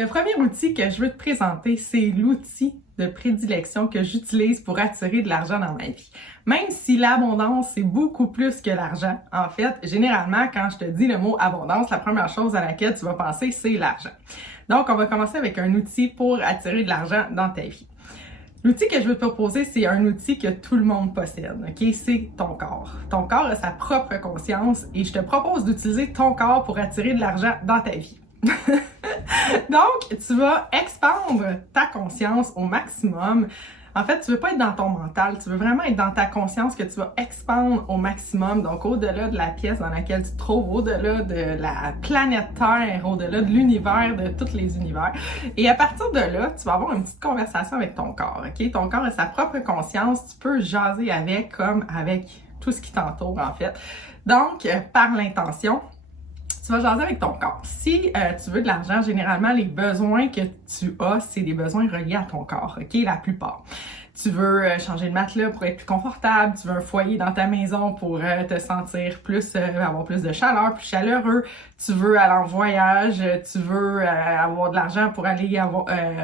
Le premier outil que je veux te présenter, c'est l'outil de prédilection que j'utilise pour attirer de l'argent dans ma vie. Même si l'abondance, c'est beaucoup plus que l'argent, en fait, généralement, quand je te dis le mot abondance, la première chose à laquelle tu vas penser, c'est l'argent. Donc, on va commencer avec un outil pour attirer de l'argent dans ta vie. L'outil que je veux te proposer, c'est un outil que tout le monde possède, ok? C'est ton corps. Ton corps a sa propre conscience et je te propose d'utiliser ton corps pour attirer de l'argent dans ta vie. Donc, tu vas expandre ta conscience au maximum. En fait, tu veux pas être dans ton mental, tu veux vraiment être dans ta conscience que tu vas expandre au maximum. Donc, au-delà de la pièce dans laquelle tu te trouves, au-delà de la planète Terre, au-delà de l'univers, de tous les univers. Et à partir de là, tu vas avoir une petite conversation avec ton corps, ok? Ton corps a sa propre conscience, tu peux jaser avec comme avec tout ce qui t'entoure, en fait. Donc, par l'intention, tu vas jaser avec ton corps. Si tu veux de l'argent, généralement, les besoins que tu as, c'est des besoins reliés à ton corps, ok? La plupart. Tu veux changer de matelas pour être plus confortable, tu veux un foyer dans ta maison pour te sentir plus, avoir plus de chaleur, plus chaleureux, tu veux aller en voyage, tu veux avoir de l'argent pour aller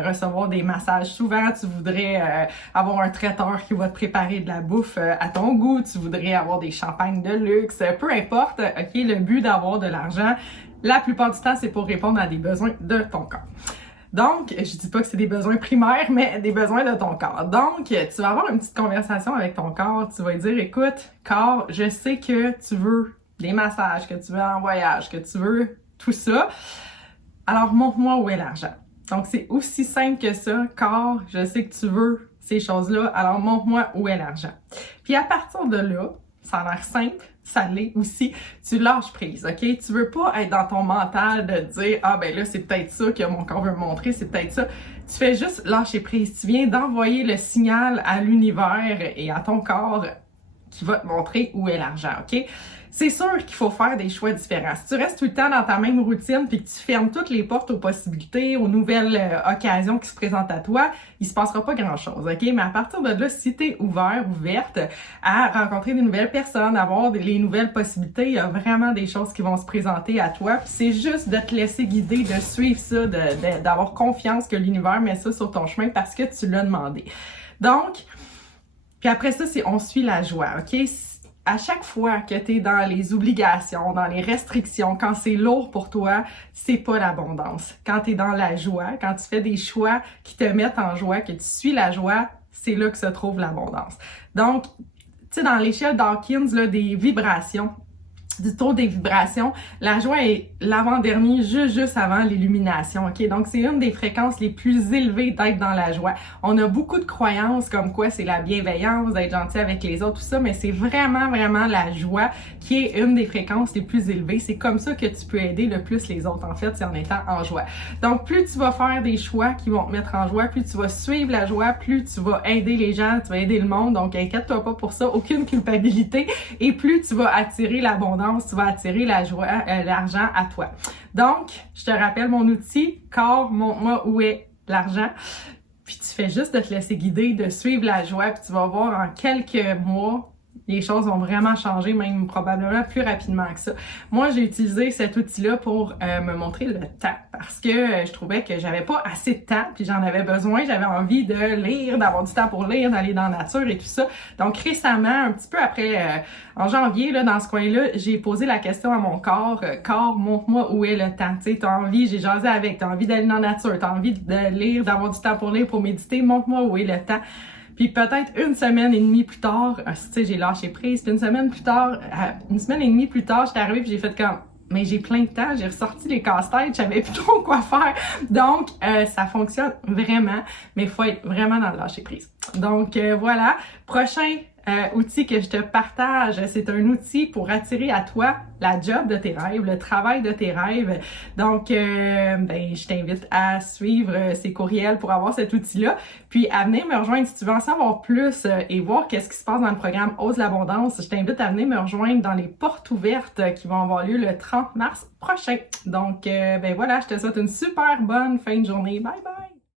recevoir des massages souvent, tu voudrais avoir un traiteur qui va te préparer de la bouffe à ton goût, tu voudrais avoir des champagnes de luxe, peu importe, ok, le but d'avoir de l'argent, la plupart du temps, c'est pour répondre à des besoins de ton corps. Donc, je dis pas que c'est des besoins primaires, mais des besoins de ton corps. Donc, tu vas avoir une petite conversation avec ton corps. Tu vas lui dire, écoute, corps, je sais que tu veux des massages, que tu veux un voyage, que tu veux tout ça. Alors, montre-moi où est l'argent. Donc, c'est aussi simple que ça. Corps, je sais que tu veux ces choses-là. Alors, montre-moi où est l'argent. Puis, à partir de là, ça a l'air simple, ça l'est aussi, tu lâches prise, ok? Tu veux pas être dans ton mental de dire « Ah ben là, c'est peut-être ça que mon corps veut me montrer, c'est peut-être ça. » Tu fais juste lâcher prise. Tu viens d'envoyer le signal à l'univers et à ton corps qui va te montrer où est l'argent, ok? C'est sûr qu'il faut faire des choix différents. Si tu restes tout le temps dans ta même routine puis que tu fermes toutes les portes aux possibilités, aux nouvelles occasions qui se présentent à toi, il se passera pas grand-chose, ok? Mais à partir de là, si t'es ouverte à rencontrer des nouvelles personnes, à avoir les nouvelles possibilités, il y a vraiment des choses qui vont se présenter à toi. Puis c'est juste de te laisser guider, de suivre ça, d'avoir confiance que l'univers met ça sur ton chemin parce que tu l'as demandé. Donc, puis après ça, on suit la joie, ok? À chaque fois que tu es dans les obligations, dans les restrictions, quand c'est lourd pour toi, c'est pas l'abondance. Quand tu es dans la joie, quand tu fais des choix qui te mettent en joie, que tu suis la joie, c'est là que se trouve l'abondance. Donc, tu sais, dans l'échelle Dawkins, là, des vibrations, du taux des vibrations, la joie est l'avant-dernier, juste avant l'illumination, ok? Donc, c'est une des fréquences les plus élevées d'être dans la joie. On a beaucoup de croyances comme quoi c'est la bienveillance, d'être gentil avec les autres, tout ça, mais c'est vraiment, vraiment la joie qui est une des fréquences les plus élevées. C'est comme ça que tu peux aider le plus les autres, en fait, c'est en étant en joie. Donc, plus tu vas faire des choix qui vont te mettre en joie, plus tu vas suivre la joie, plus tu vas aider les gens, tu vas aider le monde, donc inquiète-toi pas pour ça, aucune culpabilité, et plus tu vas attirer l'abondance, tu vas attirer la joie, l'argent à toi. Donc, je te rappelle mon outil, corps, montre-moi où est l'argent. Puis tu fais juste de te laisser guider, de suivre la joie, puis tu vas voir en quelques mois, les choses vont vraiment changer, même probablement plus rapidement que ça. Moi, j'ai utilisé cet outil-là pour me montrer le temps parce que je trouvais que j'avais pas assez de temps, puis j'en avais besoin. J'avais envie de lire, d'avoir du temps pour lire, d'aller dans la nature et tout ça. Donc récemment, un petit peu après, en janvier, là, dans ce coin-là, j'ai posé la question à mon corps. Corps, montre-moi où est le temps. Tu sais, t'as envie, j'ai jasé avec, t'as envie d'aller dans la nature, t'as envie de lire, d'avoir du temps pour lire, pour méditer. Montre-moi où est le temps. Puis peut-être une semaine et demie plus tard, tu sais, j'ai lâché prise. Puis une semaine et demie plus tard, j'étais arrivée puis j'ai fait comme, mais j'ai plein de temps, j'ai ressorti les casse-têtes, je savais plus trop quoi faire. Donc, ça fonctionne vraiment, mais il faut être vraiment dans le lâcher prise. Donc, voilà. Prochain outil que je te partage, c'est un outil pour attirer à toi la job de tes rêves, le travail de tes rêves. Donc, je t'invite à suivre ces courriels pour avoir cet outil-là, puis à venir me rejoindre si tu veux en savoir plus et voir qu'est-ce qui se passe dans le programme Ose l'abondance. Je t'invite à venir me rejoindre dans les portes ouvertes qui vont avoir lieu le 30 mars prochain. Donc, voilà, je te souhaite une super bonne fin de journée. Bye bye!